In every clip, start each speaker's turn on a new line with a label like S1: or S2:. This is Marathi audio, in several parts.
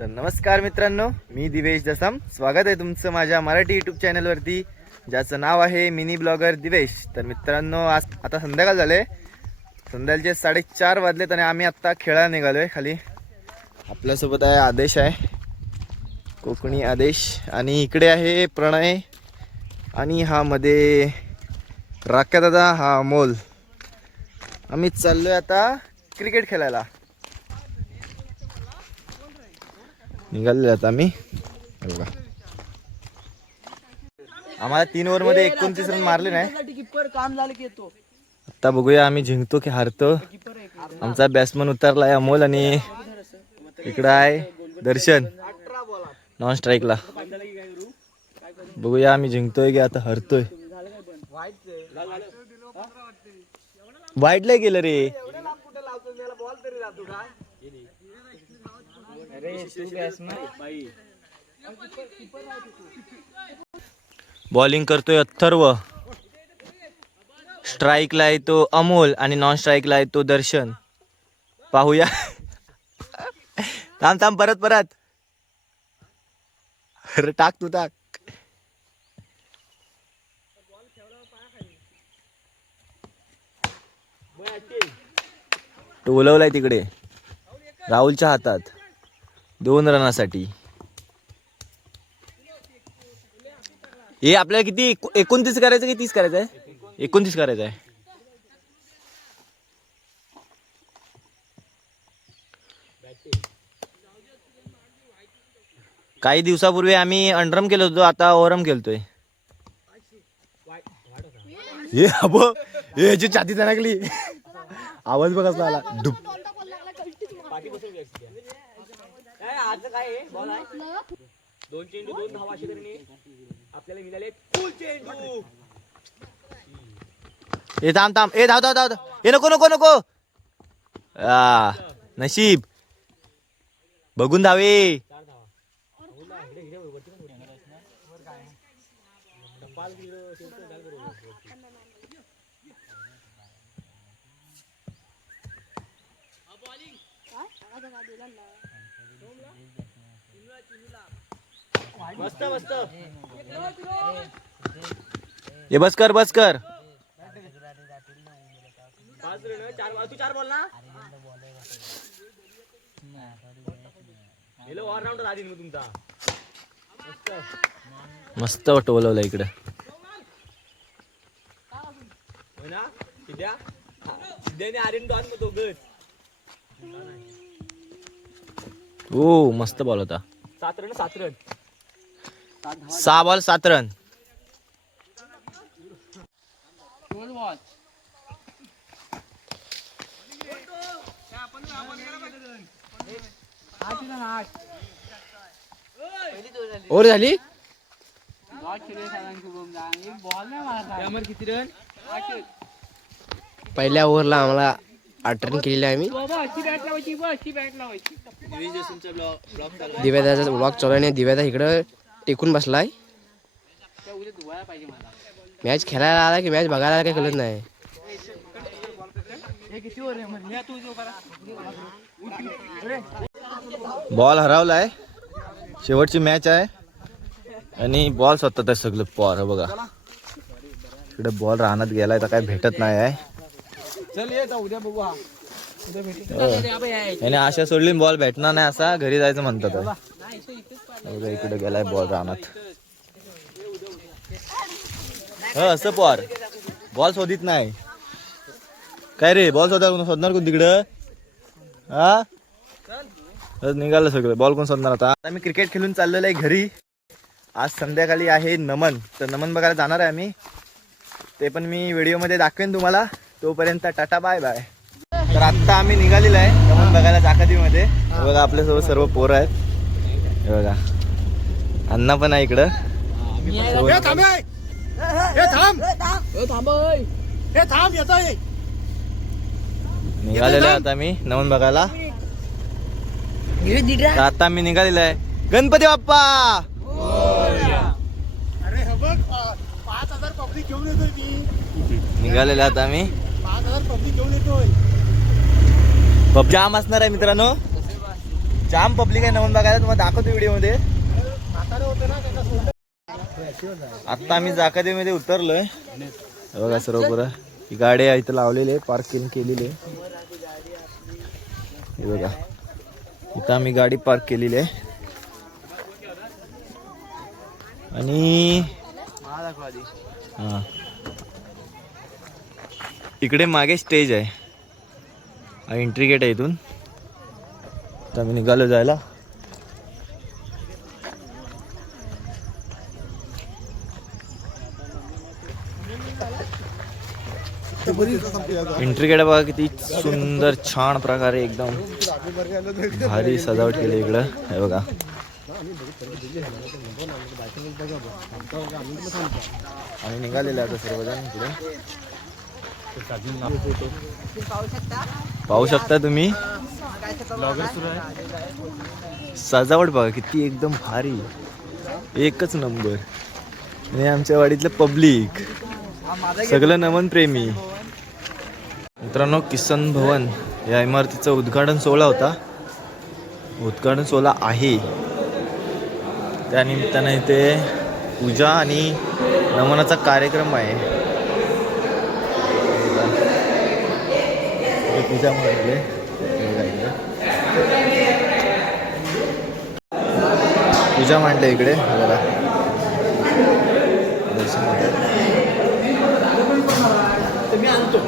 S1: तर नमस्कार मित्रांनो मी दिवेश दसम. स्वागत आहे तुमचं माझ्या मराठी यूट्यूब चॅनलवरती ज्याचं नाव आहे मिनी ब्लॉगर दिवेश. तर मित्रांनो आज आता संध्याकाळ झाले संध्याकाळचे साडेचार वाजलेत आणि आम्ही आत्ता खेळायला निघालो आहे खाली. आपल्यासोबत आहे आदेश आहे. कोकणी आदेश. आणि इकडे आहे प्रणय. आणि हा मध्ये राख्या दादा हा अमोल. आम्ही चाललोय आता क्रिकेट खेळायला. निघालेलो आता आम्ही. बघा. आम्हाला तीन ओव्हरमध्ये एकोणतीस रन मारले नाही.
S2: काम झालं की
S1: आता बघूया आम्ही जिंकतो की हारतो. आमचा बॅट्समन उतरलाय अमोल आणि इकडं आहे दर्शन. नॉन स्ट्राईकला बघूया आम्ही जिंकतोय की आता हरतोय. वाईटला गेलं रे. बॉलिंग करतोय अथर्व. स्ट्राईकला येतो तो अमोल आणि नॉन स्ट्राईकला आहे तो दर्शन. पाहूया. थांब थांब परत परत. अरे टाक तू टाक. टोलवलाय तिकडे. राहुलच्या हातात. दोन रनासाठी. हे आपल्याला किती? एकोणतीस करायचं की तीस करायचं आहे? एकोणतीस करायचं आहे. काही दिवसापूर्वी आम्ही अंडरम केलो होतो आता ओव्हरम केलतोय हे अबो हे याची छाती लागली. आवाज बघा आला. डुप
S2: आज काय बॉल. आहे दोन चेंडू दोन धावा अशी तरी आपल्याला मिळाले फुल चेंडू.
S1: ए थांब थांब. ए धाव धाव धाव. ए नको नको नको. आ नशीब. बघून धावे.
S2: मस्त मस्त.
S1: ए बस कर बस कर
S2: चार तू चार बॉल ना तुमचा.
S1: मस्त इकडं.
S2: हो ना? सिद्ध्या सिद्ध्याने आर्यन डॉन मग दोघच
S1: हो मस्त बॉल होता.
S2: सात रन सात रन
S1: सहा बॉल सात रन ओव्हर झाली?
S3: पहिल्या ओव्हरला आम्हाला आठ रन केलेले आम्ही दिव्यादाचा ब्लॉक चालू आहे आणि दिव्यादा इकडं टेकून बसलाय. मॅच खेळायला आला की मॅच बघायला काही कळत नाही.
S1: बॉल हरवलाय. शेवटची मॅच आहे. आणि बॉल स्वतः आहे सगळं पॉर बघा. इकडे बॉल राहण्यात गेलाय तर काय भेटत नाही आहे.
S2: चल ये उद्या बघू हा.
S1: याने आशा सोडली बॉल भेटणार नाही असा घरी जायचं म्हणतात उद्या इकडे गेलाय बॉल रानात. ह असं पॉर. बॉल शोधित नाही. काय रे बॉल शोधा शोधणार कोण तिकडं? हा? निघालं सगळं. बॉल कोण शोधणार आता? आता मी क्रिकेट खेळून चाललेलो आहे घरी. आज संध्याकाळी आहे नमन. तर नमन बघायला जाणार आहे आम्ही. ते पण मी व्हिडिओमध्ये दाखवेन तुम्हाला. तोपर्यंत टाटा बाय बाय. तर आत्ता आम्ही निघालेलो आहे नमन बघायला चाकातीमध्ये बघा आपल्यासोबत सर्व पोरं आहेत. हे बघा. अण्णा पण आहे इकडं. निघालेलो आहे आता मी नमन बघायला. आता मी निघालेलो आहे. गणपती बाप्पा!
S4: अरे हे बघ पाच हजार पब्लिक घेऊन येतोय मी.
S1: निघालेलो आता मी
S4: येतोय.
S1: जाम असणार आहे मित्रांनो. जाम पब्लिक आहे नमन बघायला तुम्हाला दाखवतो व्हिडिओमध्ये आता आम्ही जाकादेवीमध्ये उतरलोय. हे बघा सर्व बरं ही गाडी आहे इथं लावलेली आहे पार्किंग केलेली आहे. हे बघा. इथं आम्ही गाडी पार्क केलेली आहे. आणि हा. इकडे मागे स्टेज आहे. एंट्री गेट आहे इथून. तर आम्ही निघालो जायला. एंट्री गेट बघा किती सुंदर छान प्रकारे एकदम भारी सजावट केली इकडं. हे बघा. आम्ही निघालेले आता सर्वजण इकडे. पाहू शकता तुम्ही? सजावट बघा किती एकदम भारी. एकच नंबर. आणि आमच्या वाडीतलं पब्लिक. सगळं नमन प्रेमी मित्रांनो किसन भवन या इमारतीचं उद्घाटन सोहळा होता. उद्घाटन सोहळा आहे. त्यानिमित्तानं इथे पूजा आणि नमनाचा कार्यक्रम आहे. इथे पूजा म्हटले पूजा मांडले इकडे हे बघा दर्शन तुम्ही आणतो.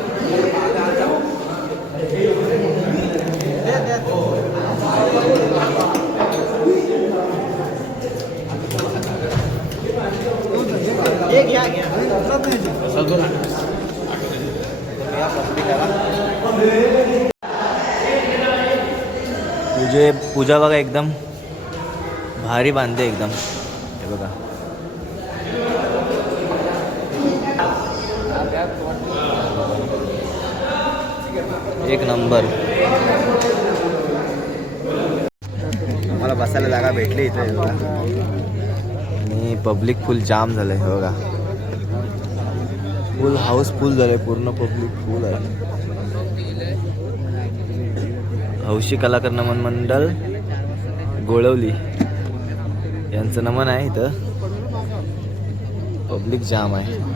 S1: पूजा बघा एकदम भारी बांधते एकदम. हे बघा. एक नंबर. मला बसायला जागा भेटली इथे. आणि पब्लिक फुल जाम झालंय हे बघा. फुल हाऊस फुल झालंय पूर्ण पब्लिक फुल आहे. हौशी कलाकार नमन मंडळ गोळवली. यांचं नमन आहे इथं. पब्लिक जाम आहे.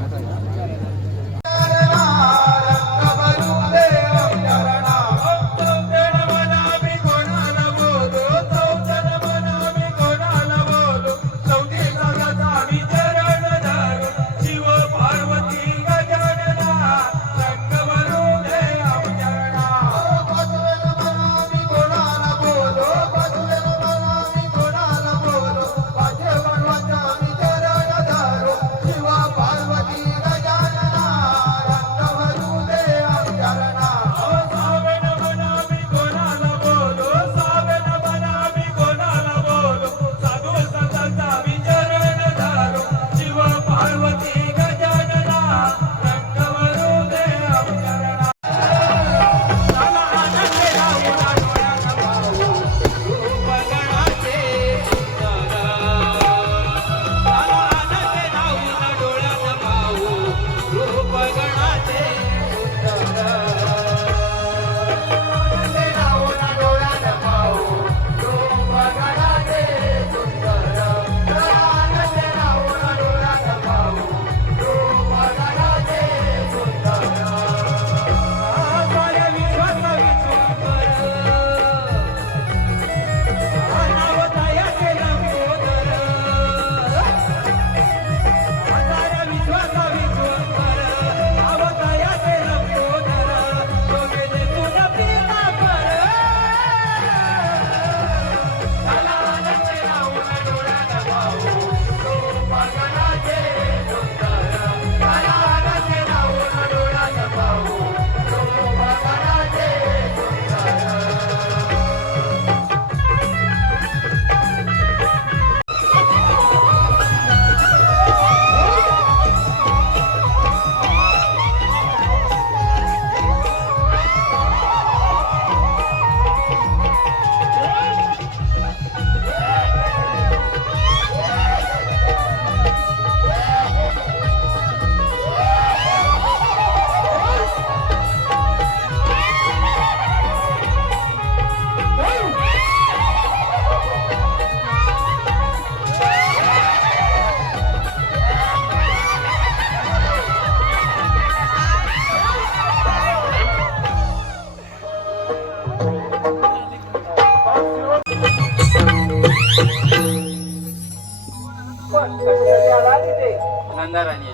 S5: नंदाराणी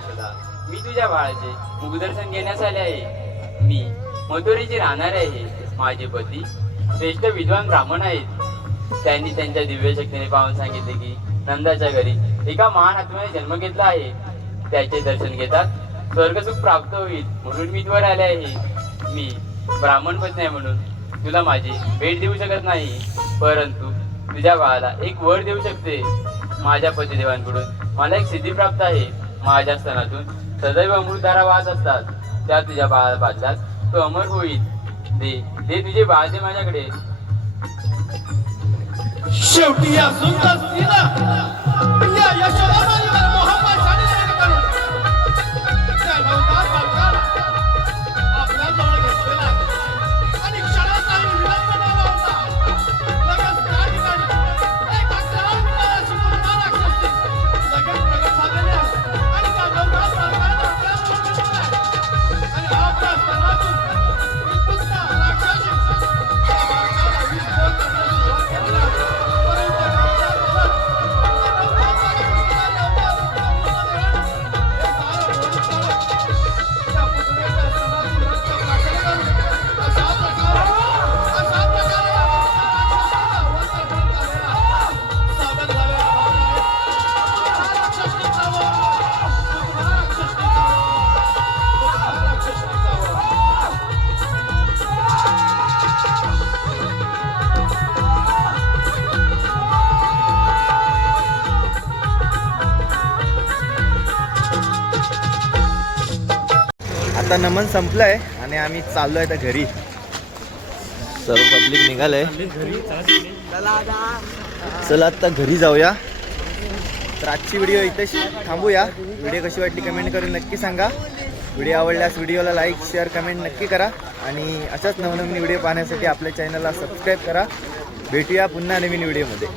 S5: मी तुझ्या बाळाचे मुखदर्शन घेण्यास आले आहे. मी मथुरेची राहणारे आहे. माझे पती श्रेष्ठ विद्वान ब्राह्मण आहेत. त्यांनी त्यांच्या दिव्य शक्तीने पाहून सांगितले की नंदाच्या घरी एका महान आत्म्याने जन्म घेतला आहे. त्याचे दर्शन घेतात स्वर्गसुख प्राप्त होईल म्हणून मी त्वर आले आहे. मी ब्राह्मण पत्नी म्हणून तुला माझी भेट देऊ शकत नाही परंतु तुझ्या बाळाला एक वर देऊ शकते. माझ्या पतिदेवांकडून मला एक सिद्धी प्राप्त आहे. माझ्या स्तनातून सदैव अमृतधारा वाहत असतात. त्या तुझ्या बाळाला पाचल्यास तो अमर होईल. दे दे तुझे बाळ दे माझ्याकडे.
S4: शेवटी या सुंदर या यशोदा
S1: आता नमन संपलंय आणि आम्ही चाललोय आता घरी. सर्व पब्लिक निघालंय. चला आता घरी जाऊया. तर आजची व्हिडिओ इथे थांबूया. व्हिडिओ कशी वाटली कमेंट करून नक्की सांगा. व्हिडिओ आवडल्यास व्हिडिओला लाईक शेअर कमेंट नक्की करा. आणि अशाच नवनवीन व्हिडिओ पाहण्यासाठी आपल्या चॅनलला सबस्क्राईब करा. भेटूया पुन्हा नवीन व्हिडिओमध्ये